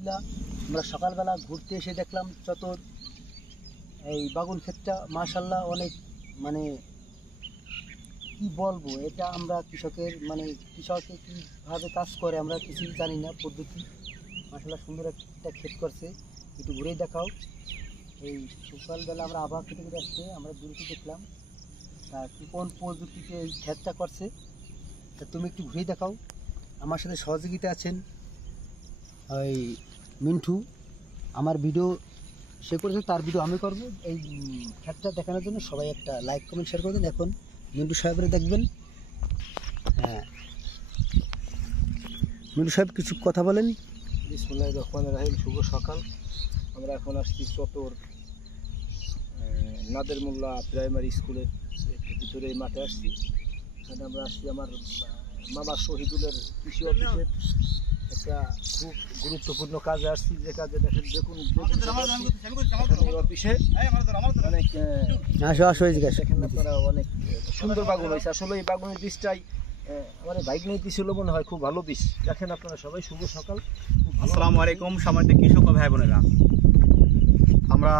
আমরা সকালবেলা ঘুরতে এসে দেখলাম চতর এই বাগুন ক্ষেতটা মাশাআল্লাহ অনেক মানে কি বলবো, এটা আমরা কৃষকের মানে কৃষকে কীভাবে কাজ করে আমরা কিছুই জানি না পদ্ধতি। মাশাআল্লাহ সুন্দর একটা ক্ষেত করছে, একটু ঘুরেই দেখাও। এই সকালবেলা আমরা আবহাওয়া খেতে ঘুরে আসতে আমরা দূরতে দেখলাম কোন প্রযুক্তিতে এই ক্ষেতটা করছে, তা তুমি একটু ঘুরেই দেখাও। আমার সাথে সহযোগিতা আছেন ওই মিন্টু, আমার ভিডিও সে করেছে, তার ভিডিও আমি করব। এই ক্ষেতটা দেখানোর জন্য সবাই একটা লাইক কমেন্ট শেয়ার করে দেন। এখন মিন্টু সাহেবের দেখবেন। হ্যাঁ মিন্টু সাহেব কিছু কথা বলেন। বিসমিল্লাহির রহমানির রহিম। শুভ সকাল। আমরা এখন আসছি চতর নাদের মোল্লা প্রাইমারি স্কুলের একটু ভিতরে এই মাঠে আসছি। এখানে আমরা আসছি আমার মামা শহীদুলের কৃষি অফিসের একটা খুব গুরুত্বপূর্ণ কাজে আসছি, যে কাজে দেখেন দেখুন অফিসে অনেক এখানে আপনারা অনেক সুন্দর বাগুন হয়েছে। আসলে এই বাগুনের বীজটাই আমার বাইক নিয়ে দিছিল মনে হয়, খুব ভালো বীজ। দেখেন আপনারা সবাই, শুভ সকাল। আসসালামু আলাইকুম সম্মানিত কৃষক ও ভাই বোনেরা, আমরা